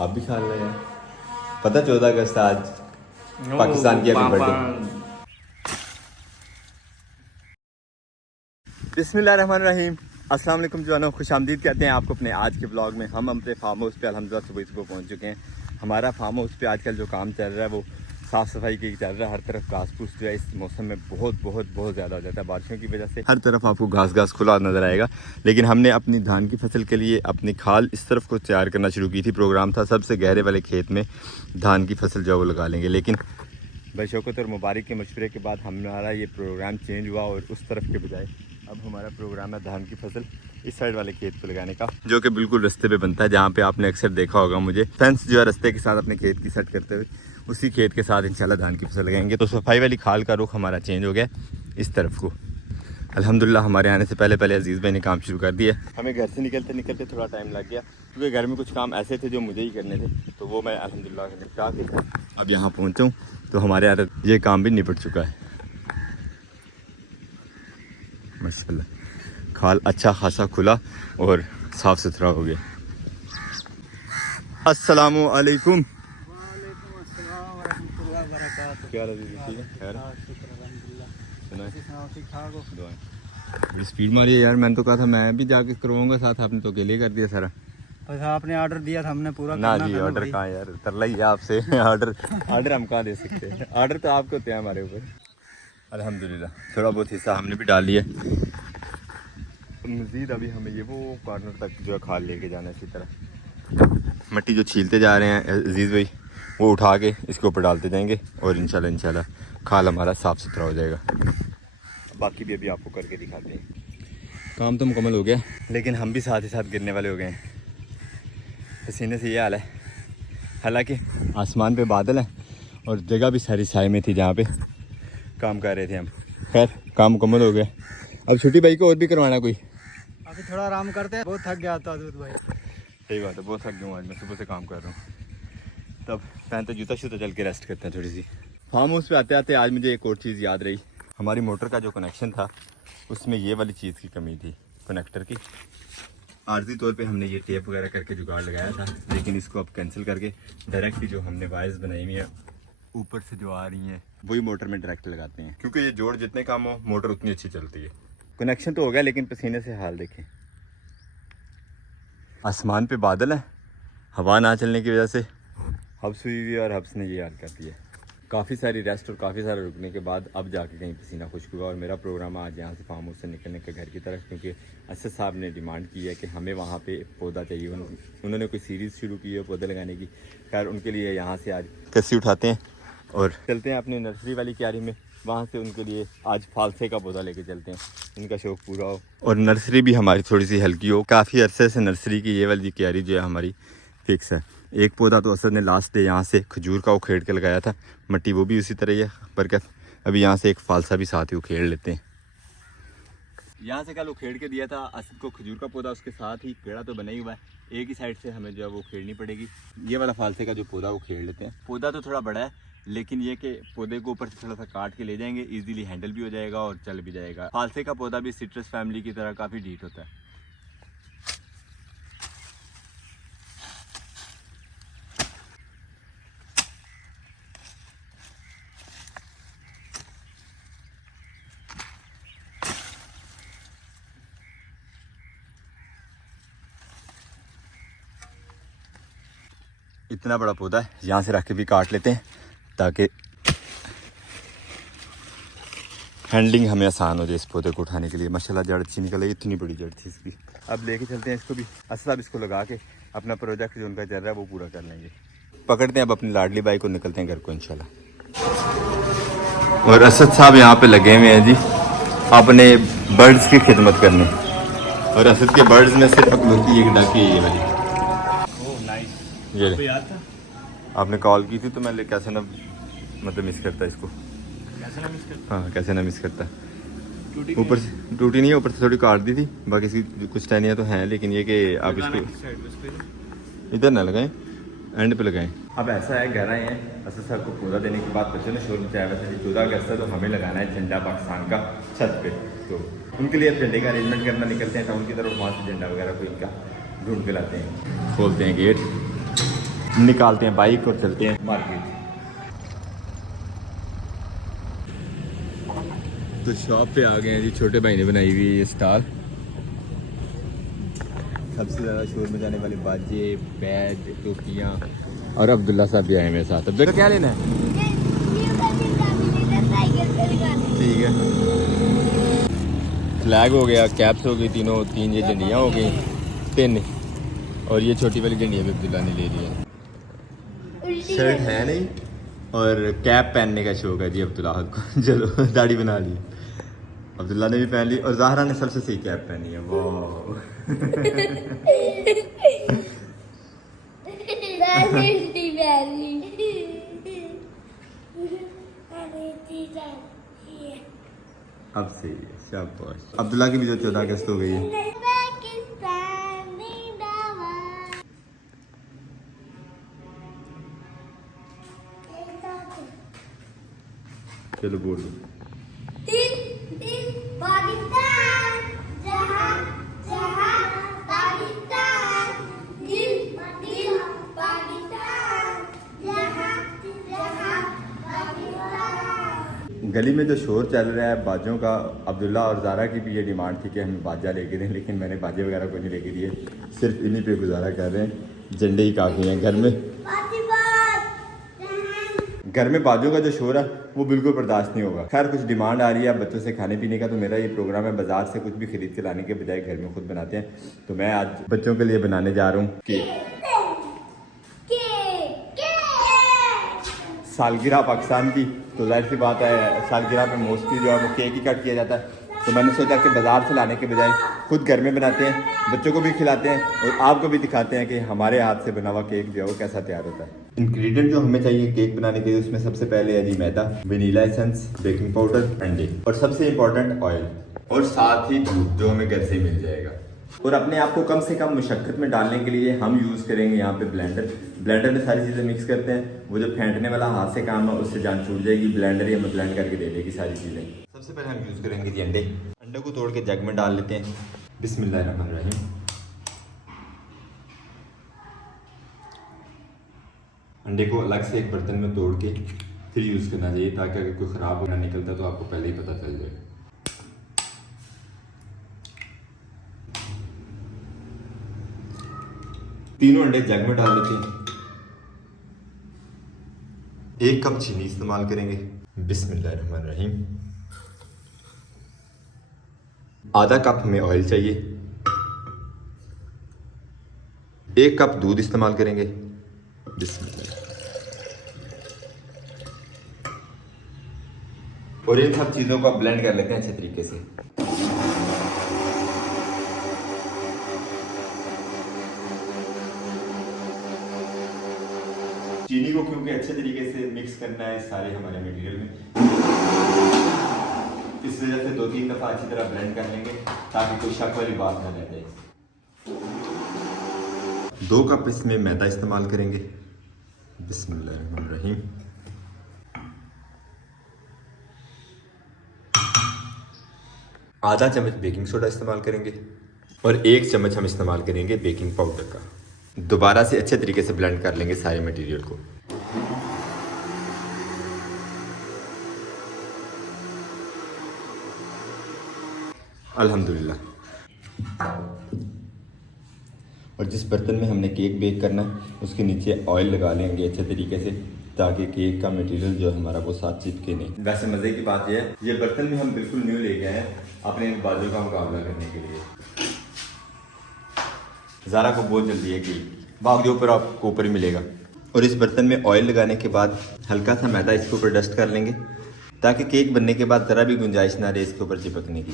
आप भी खा रहे हैं। पता 14 अगस्त आज पाकिस्तान की हैप्पी बर्थडे। बिस्मिल्लाहिर्रहमानिर्रहीम। अस्सलाम वालेकुम जवानों, खुशामदीद कहते हैं आपको अपने आज के ब्लॉग में। हम अपने फार्म हाउस पे अल्हम्दुलिल्लाह सुबह पहुंच चुके हैं। हमारा फार्म हाउस पे आजकल जो काम चल रहा है वो साफ़ सफाई की चल रहा है। हर तरफ घास फूस जो है इस मौसम में बहुत ज़्यादा हो जाता है। बारिशों की वजह से हर तरफ आपको घास खुला नज़र आएगा। लेकिन हमने अपनी धान की फसल के लिए अपनी खाल इस तरफ को तैयार करना शुरू की थी। प्रोग्राम था सबसे गहरे वाले खेत में धान की फसल जो है वो लगा लेंगे, लेकिन भाई शौकत और मुबारक के मशवरे के बाद हमारा ये प्रोग्राम चेंज हुआ और उस तरफ के बजाय अब हमारा प्रोग्राम है धान की फसल इस साइड वाले खेत पे लगाने का, जो कि बिल्कुल रास्ते पे बनता है। जहाँ पे आपने अक्सर देखा होगा मुझे फेंस जो है रास्ते के साथ अपने खेत की सेट करते हुए, उसी खेत के साथ इंशाल्लाह धान की फसल लगाएंगे। तो सफाई वाली खाल का रुख हमारा चेंज हो गया इस तरफ को। अल्हम्दुलिल्लाह हमारे आने से पहले अजीज़ भाई ने काम शुरू कर दिया। हमें घर से निकलते थोड़ा टाइम लग गया, क्योंकि घर में कुछ काम ऐसे थे जो मुझे ही करने थे, तो वो मैं अल्हम्दुलिल्लाह निपटा के अब यहाँ पहुँचा हूँ। तो हमारे यहाँ ये काम भी निपट चुका है माशाल्लाह। खाल अच्छा खासा खुला और साफ़ सुथरा हो गया। अस्सलामु अलैकुम। क्या स्पीड मारी है यार। मैंने तो कहा था मैं भी जाके करवाऊंगा साथ, आपने तो अकेले कर दिया सारा। बस आपने ऑर्डर दिया था, हमने पूरा ना जी। ऑर्डर कहाँ यार, तरला ही है आपसे। ऑर्डर हम कहाँ दे सकते हैं। ऑर्डर तो आपको होते हैं हमारे ऊपर। अल्हम्दुलिल्लाह थोड़ा बहुत हिस्सा हमने भी डाल लिया। मज़ीद अभी हमें ये वो कॉर्नर तक जो है खाल लेके जाना है। इसी तरह मिट्टी जो छीलते जा रहे हैं अजीज़ भाई, वो उठा के इसके ऊपर डालते जाएंगे और इंशाल्लाह खाल हमारा साफ़ सुथरा हो जाएगा। बाकी भी अभी आपको करके दिखाते हैं। काम तो मुकम्मल हो गया, लेकिन हम भी साथ ही साथ गिरने वाले हो गए हैं। पसीने से ये हाल है। हालांकि आसमान पे बादल है और जगह भी सारी साए में थी जहाँ पे काम कर रहे थे हम। खैर काम मुकम्मल हो गया। अब छुट्टी भाई को और भी करवाना कोई। अभी थोड़ा आराम करते हैं, बहुत थक गया था दूध भाई। सही बात है, बहुत थक गया हूँ आज मैं, सुबह से काम कर रहा हूँ। तब पहनते जूता शूता चल के रेस्ट करते हैं थोड़ी सी। फार्म हाउस पे आते आते आज मुझे एक और चीज़ याद रही। हमारी मोटर का जो कनेक्शन था उसमें ये वाली चीज़ की कमी थी, कनेक्टर की। आर्जी तौर पे हमने ये टेप वगैरह करके जुगाड़ लगाया था, लेकिन इसको अब कैंसिल करके डायरेक्ट जो हमने वायर्स बनाई हुई है ऊपर से जो आ रही हैं वही मोटर में डायरेक्ट लगाते हैं, क्योंकि ये जोड़ जितने कम हो मोटर उतनी अच्छी चलती है। कनेक्शन तो हो गया, लेकिन पसीने से हाल देखें। आसमान पे बादल है, हवा ना चलने की वजह से हब्स हुई हुई है और हब्स ने ये हाल कर दिया। काफ़ी सारी रेस्ट और काफ़ी सारा रुकने के बाद अब जाके कहीं पसीना खुश्क हुआ। और मेरा प्रोग्राम आज यहाँ से फार्म हाउस से निकलने के घर की तरफ, क्योंकि असद साहब ने डिमांड की है कि हमें वहाँ पे पौधा चाहिए। उन्होंने कोई सीरीज़ शुरू की है पौधे लगाने की। खैर उनके लिए यहाँ से आज कस्सी उठाते हैं और चलते हैं अपनी नर्सरी वाली क्यारी में। वहाँ से उनके लिए आज फालसे का पौधा लेके चलते हैं, इनका शौक़ पूरा हो और नर्सरी भी हमारी थोड़ी सी हल्की हो। काफ़ी अरसे से नर्सरी की ये वाली क्यारी जो है हमारी फिक्स है। एक पौधा तो असद ने लास्ट डे यहाँ से खजूर का उखेड़ के लगाया था, मिट्टी वो भी उसी तरह ही है बरकत। अभी यहाँ से एक फालसा भी साथ ही उखेड़ लेते हैं। यहाँ से कल उखेड़ के दिया था असद को खजूर का पौधा, उसके साथ ही पेड़ा तो बना ही हुआ है। एक ही साइड से हमें जो है वो उखेड़नी पड़ेगी। ये वाला फालसे का जो पौधा उखेड़ लेते हैं। पौधा तो थोड़ा बड़ा है, लेकिन ये कि पौधे को ऊपर से थोड़ा सा काट के ले जाएंगे, इजीली हैंडल भी हो जाएगा और चल भी जाएगा। फालसे का पौधा भी सिट्रस फैमिली की तरह काफ़ी ढीठ होता है। इतना बड़ा पौधा है, यहाँ से रख के भी काट लेते हैं ताकि हैंडलिंग हमें आसान हो जाए इस पौधे को उठाने के लिए। माशाल्लाह जड़ अच्छी निकल आई, इतनी बड़ी जड़ थी इसकी। अब लेके चलते हैं इसको भी। असद अब इसको लगा के अपना प्रोजेक्ट जो उनका चल रहा है वो पूरा कर लेंगे। पकड़ते हैं अब अपनी लाडली बाई को, निकलते हैं घर को इंशाल्लाह। और असद साहब यहाँ पे लगे हुए हैं जी अपने बर्ड्स की खिदमत करने। और असद के बर्ड्स में सिर्फ अकलौती एक डाकी है ये वाली। ये आपने कॉल की थी तो मैं कैसे ना मतलब मिस करता इसको। कैसे ना मिस करता? हाँ कैसे ना मिस करता। ऊपर से टूटी नहीं है, ऊपर से थोड़ी काट दी थी। बाकी इसकी कुछ टहनियाँ तो हैं, लेकिन ये कि आप इसको इधर ना लगाएं, एंड पे लगाएं। अब ऐसा है घर आए हैं असद साहब को पौधा देने के बाद बच्चों ने शोर मचाया। वैसे 14 अगस्त तो हमें लगाना है झंडा पाकिस्तान का छत पे, तो उनके लिए अब झंडे का अरेंजमेंट करना निकलते हैं टाउन की तरफ। वहाँ से झंडा वगैरह को इनका ढूंढ के लाते हैं, खोलते हैं गेट निकालते हैं बाइक और चलते हैं मार्केट। तो शॉप पे आ गए हैं जी, छोटे भाई ने बनाई हुई है ये स्टॉल। सबसे ज़्यादा शोर मचाने वाले बाजे, बैग, टोपियाँ और अब्दुल्ला साहब भी आए मेरे साथ। अब्दुल्ला क्या लेना है? ठीक है, फ्लैग हो गया, कैप्स हो गई, तीन ये झंडियाँ हो गई, 3, और ये छोटी वाली झंडियाँ भी अब्दुल्ला ने ले ली है। शर्ट है नहीं और कैप पहनने का शौक है जी अब्दुल्ला को। चलो दाढ़ी बना ली, अब्दुल्ला ने भी पहन ली और ज़ाहरा ने सबसे सही कैप पहनी है। वाह अब सही है, शाबाश। अब्दुल्ला की भी जो 14 अगस्त हो गई है। चलो बोल दो। गली में जो शोर चल रहा है बाजों का, अब्दुल्ला और ज़ारा की भी ये डिमांड थी कि हमें बाजा लेके दें, लेकिन मैंने बाजे वगैरह को नहीं लेके दिए, सिर्फ इन्हीं पे गुजारा कर रहे हैं। झंडे ही काफ़ी हैं घर में। घर में बाजों का जो शोर है वो बिल्कुल बर्दाश्त नहीं होगा। खैर कुछ डिमांड आ रही है बच्चों से खाने पीने का, तो मेरा ये प्रोग्राम है बाजार से कुछ भी खरीद के लाने के बजाय घर में खुद बनाते हैं। तो मैं आज बच्चों के लिए बनाने जा रहा हूँ केक। सालगिरह पाकिस्तान की, तो जाहिर सी बात है सालगिरह में मोस्टली जो है वो केक ही कट किया जाता है। तो मैंने सोचा कि बाज़ार से लाने के बजाय खुद घर में बनाते हैं, बच्चों को भी खिलाते हैं और आपको भी दिखाते हैं कि हमारे हाथ से बना हुआ केक जो है वो कैसा तैयार होता है। इंग्रेडिएंट जो हमें चाहिए केक बनाने के लिए, उसमें सबसे पहले है जी मैदा, वनीला एसेंस, बेकिंग पाउडर, अंडे और सबसे इम्पोर्टेंट ऑयल, और साथ ही दूध जो हमें घर से ही मिल जाएगा। और अपने आप को कम से कम मुशक्क़त में डालने के लिए हम यूज़ करेंगे यहाँ पे ब्लेंडर में सारी चीज़ें मिक्स करते हैं। वो जो फेंटने वाला हाथ से काम है उससे जान छूट जाएगी, ब्लेंडर ही हमें ब्लेंड करके दे देगी सारी चीज़ें। सबसे पहले हम यूज़ करेंगे जी अंडे को तोड़ के जग में डाल लेते हैं। बिस्मिल्लाहिर्रहमानिर्रहीम। अंडे को अलग से एक बर्तन में तोड़ के फिर यूज़ करना चाहिए, ताकि अगर कोई ख़राब होना निकलता तो आपको पहले ही पता चल जाए। तीनों अंडे जग में डाल देते हैं। 1 कप चीनी इस्तेमाल करेंगे। बिस्मिल्लाहिर्रहमानिर्रहीम। आधा कप हमें ऑयल चाहिए। 1 कप दूध इस्तेमाल करेंगे। बिस्मिल्लाह। और इन सब चीज़ों को ब्लेंड कर लेते हैं अच्छे तरीके से। चीनी को क्योंकि अच्छे तरीके से मिक्स करना है सारे हमारे मटेरियल में, इस वजह से 2-3 दफ़ा अच्छी तरह ब्लेंड कर लेंगे ताकि कोई शक वाली बात ना रह जाए। 2 कप इसमें मैदा इस्तेमाल करेंगे। बिस्मिल्लाहिर्रहमानिर्रहीम। आधा चम्मच बेकिंग सोडा इस्तेमाल करेंगे और 1 चम्मच हम इस्तेमाल करेंगे बेकिंग पाउडर का। दोबारा से अच्छे तरीके से ब्लेंड कर लेंगे सारे मटेरियल को। अल्हम्दुलिल्लाह। और जिस बर्तन में हमने केक बेक करना है उसके नीचे ऑयल लगा लेंगे अच्छे तरीके से, ताकि केक का मटेरियल जो हमारा वो साथ चिपके नहीं। वैसे मज़े की बात यह है, ये बर्तन भी हम बिल्कुल न्यू ले गए हैं अपने बाजू का मुकाबला करने के लिए। ज़ारा को बहुत जल्दी है कि भाग जो ऊपर आपको ऊपर ही मिलेगा। और इस बर्तन में ऑयल लगाने के बाद हल्का सा मैदा इसके ऊपर डस्ट कर लेंगे, ताकि केक बनने के बाद ज़रा भी गुंजाइश ना रहे इसके ऊपर चिपकने की।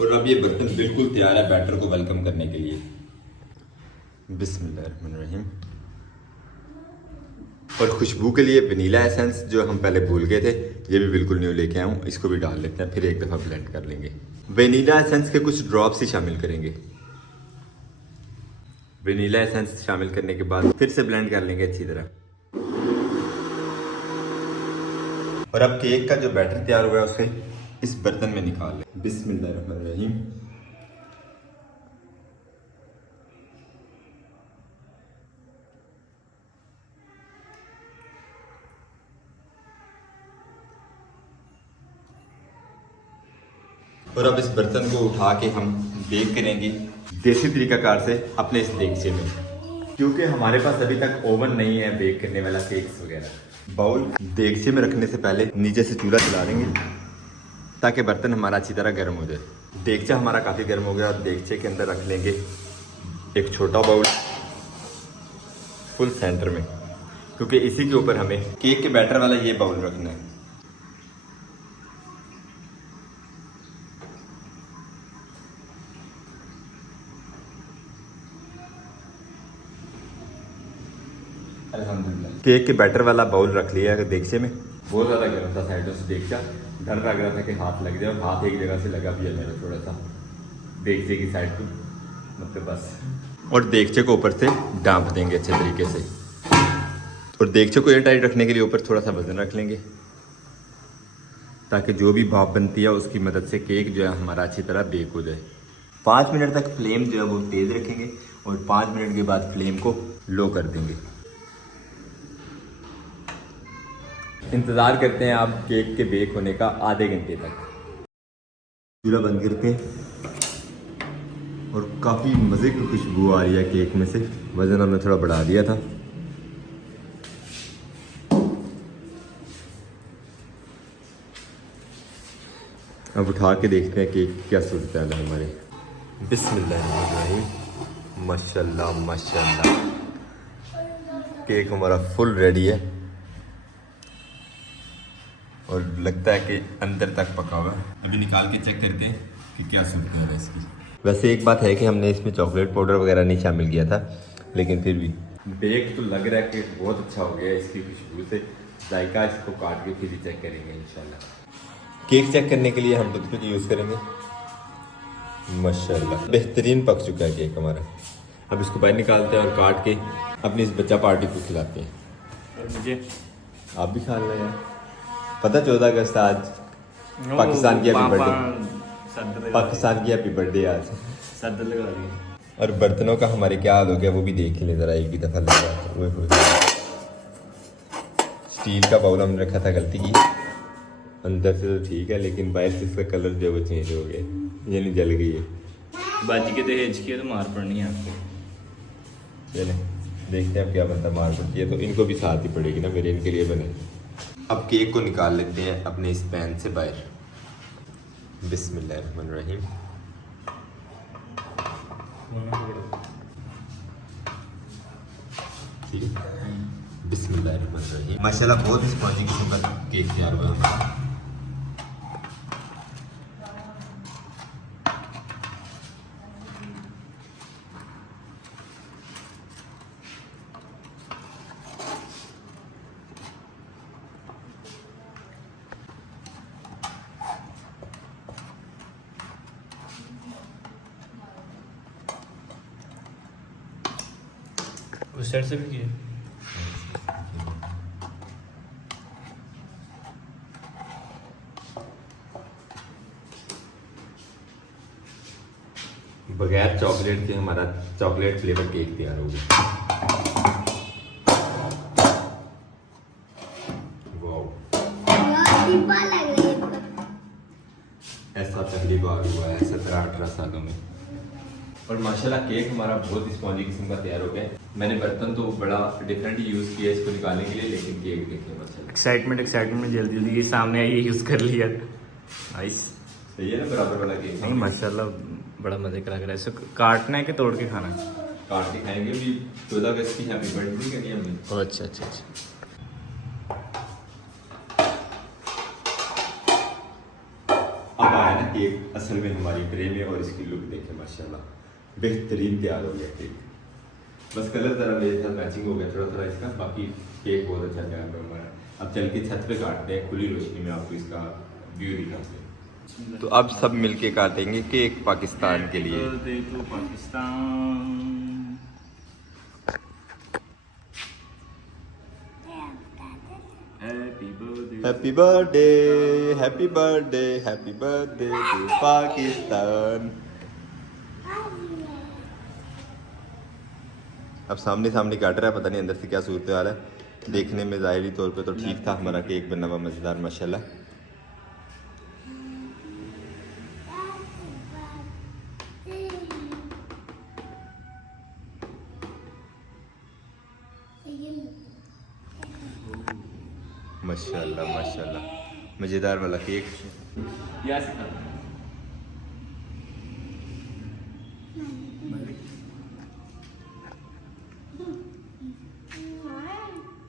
और अब ये बर्तन बिल्कुल तैयार है बैटर को वेलकम करने के लिए। बिस्मिल्लाहिर्रहमानिर्रहीम। और खुशबू के लिए वनीला एसेंस जो हम पहले भूल गए थे, ये भी बिल्कुल न्यू लेके आया हूँ, इसको भी डाल लेते हैं, फिर एक दफ़ा ब्लेंड कर लेंगे। वनीला एसेंस के कुछ ड्रॉप्स ही शामिल करेंगे। वनीला एसेंस शामिल करने के बाद फिर से ब्लेंड कर लेंगे अच्छी तरह। और अब केक का जो बैटर तैयार हुआ है उसे इस बर्तन में निकाल लें। बिस्मिल्लाहिर्रहमानिर्रहीम। और अब इस बर्तन को उठा के हम बेक करेंगे देसी तरीकाकार से अपने इस देगचे में, क्योंकि हमारे पास अभी तक ओवन नहीं है बेक करने वाला केक्स वगैरह। बाउल देगचे में रखने से पहले नीचे से चूल्हा चला देंगे ताकि बर्तन हमारा अच्छी तरह गर्म हो जाए। देगचा हमारा काफ़ी गर्म हो गया और देगचे के अंदर रख लेंगे एक छोटा बाउल फुल सेंटर में, क्योंकि इसी के ऊपर हमें केक के बैटर वाला ये बाउल रखना है। अल्हम्दुलिल्लाह केक के बैटर वाला बाउल रख लिया है देगचे में। बहुत ज़्यादा गर्म था साइडों से देगचा, डर लग रहा था कि हाथ लग जाए, और हाथ एक जगह से लगा भी है मेरा थोड़ा सा देगचे की साइड को, मतलब बस। और देगचे को ऊपर से डांप देंगे अच्छे तरीके से, और देगचे को एयर टाइट रखने के लिए ऊपर थोड़ा सा वजन रख लेंगे ताकि जो भी भाप बनती है उसकी मदद से केक जो है हमारा अच्छी तरह बेक हो जाए। 5 मिनट तक फ्लेम जो है वो तेज़ रखेंगे और 5 मिनट के बाद फ्लेम को लो कर देंगे। इंतज़ार करते हैं आप केक के बेक होने का आधे घंटे तक। चूल्हा बंद करते हैं और काफ़ी मज़े की खुशबू आ रही है केक में से। वज़न हमने थोड़ा बढ़ा दिया था। अब उठा के देखते हैं केक क्या सूरत हाल है हमारे। बिस्मिल्लाहिर्रहमानिर्रहीम। माशाल्लाह माशाल्लाह केक हमारा फुल रेडी है और लगता है कि अंदर तक पका हुआ है। अभी निकाल के चेक करते हैं कि क्या सूरत है इसकी। वैसे एक बात है कि हमने इसमें चॉकलेट पाउडर वगैरह नहीं शामिल किया था, लेकिन फिर भी बेक तो लग रहा है कि बहुत अच्छा हो गया इसकी खुशबू से। जायका इसको काट के फिर ही चेक करेंगे इंशाल्लाह। केक चेक करने के लिए हम टूथपिक यूज़ करेंगे। माशाल्लाह बेहतरीन पक चुका है केक हमारा। अब इसको बाहर निकालते हैं और काट के अपनी इस बच्चा पार्टी को खिलाते हैं। और मुझे आप भी खा लें यार। पता 14 अगस्त आज पाकिस्तान की हैप्पी बर्थडे, पाकिस्तान की हैप्पी बर्थडे आज। सर लगा दिया। और बर्तनों का हमारे क्या हाल हो गया वो भी देख ही लें ज़रा एक भी दफ़ा लगा। स्टील का बाउल हमने रखा था, गलती की। अंदर से तो ठीक है लेकिन बाहर से इसका कलर जो है वो चेंज हो गया, यानी जल गई है। बाजी के दहेज की तो मार पड़नी है आपको। चले देखते हैं अब क्या बनता मार पड़ती है, तो इनको भी साथ ही पड़ेगी ना मेरे, इनके लिए बने। अब केक को निकाल लेते हैं अपने इस पैन से बाहर। बिस्मिल्लाहिर्रहमानिर्रहीम। ठीक है, बिस्मिल्लाहिर्रहमानिर्रहीम। माशाल्लाह बहुत स्पॉन्जी किस्म का केक तैयार हुआ है। उस साइड से भी किए। बगैर चॉकलेट के हमारा चॉकलेट फ्लेवर केक तैयार हो गया। ऐसा पहली बार हुआ है 17-18 सालों में। और माशाल्लाह केक हमारा बहुत स्पॉन्जी किस्म का तैयार हो गया। मैंने बर्तन तो बड़ा डिफरेंट यूज़ किया इसको निकालने के लिए, लेकिन केक देखिए माशाल्लाह। एक्साइटमेंट में जल्दी जल्दी ये सामने आई, ये यूज़ कर लिया। नाइस, सही है ना, बराबर वाला केक। नहीं माशाल्लाह बड़ा मजे का लग रहा है। इसे काटना है कि तोड़ के खाना है? काट के खाएंगे। भी 14 अगस्त की हैप्पी बर्थडे करनी है हमने। अच्छा अच्छा अच्छा। अब आया ना केक असल में हमारी ट्रे में, और इसकी लुक देखें माशाल्लाह बेहतरीन तैयार हो गया केक। बस कलर ज़रा मेरे साथ मैचिंग हो गया थोड़ा थोड़ा इसका, बाकी केक बहुत अच्छा तैयार हुआ हमारा। अब चल के छत पे काटते हैं, खुली रोशनी में आपको इसका व्यू दिखाते हैं। तो अब सब मिलके काटेंगे केक पाकिस्तान के लिए। देखो Pakistan. Happy birthday, happy birthday, happy birthday to Pakistan. अब सामने सामने काट रहा है, पता नहीं अंदर से क्या सूरत हाल है। देखने में ज़ाहिरी तौर पे तो ठीक था हमारा केक बना हुआ मज़ेदार माशाल्लाह। माशाल्लाह माशाल्लाह, मज़ेदार वाला केक। या सिखा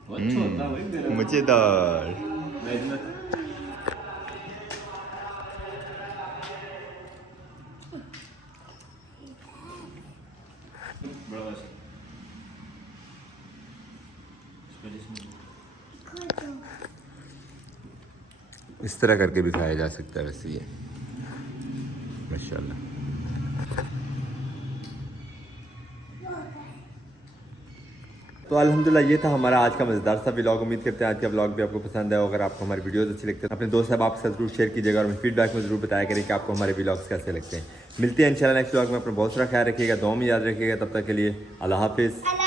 बहुत छोटा भाई मेरा। मज़ेदार। बड़ा बस इस तरह करके भी खाया जा सकता है वैसे ये, माशाल्लाह। तो अल्हम्दुलिल्लाह ये था हमारा आज का मज़ेदार सा व्लॉग। उम्मीद करते हैं आज का व्लॉग भी आपको पसंद आया। अगर आपको हमारे वीडियोस अच्छे लगते हैं अपने दोस्त साहब आपके साथ जरूर शेयर कीजिएगा और हमें फीडबैक में जरूर बताया करें कि आपको हमारे व्लॉग्स कैसे लगते हैं। मिलते हैं इंशाल्लाह नेक्स्ट व्लॉग में। अपना बहुत सारा ख्याल रखिएगा, दुआ में याद रखिएगा। तब तक के लिए अल्लाह हाफिज़।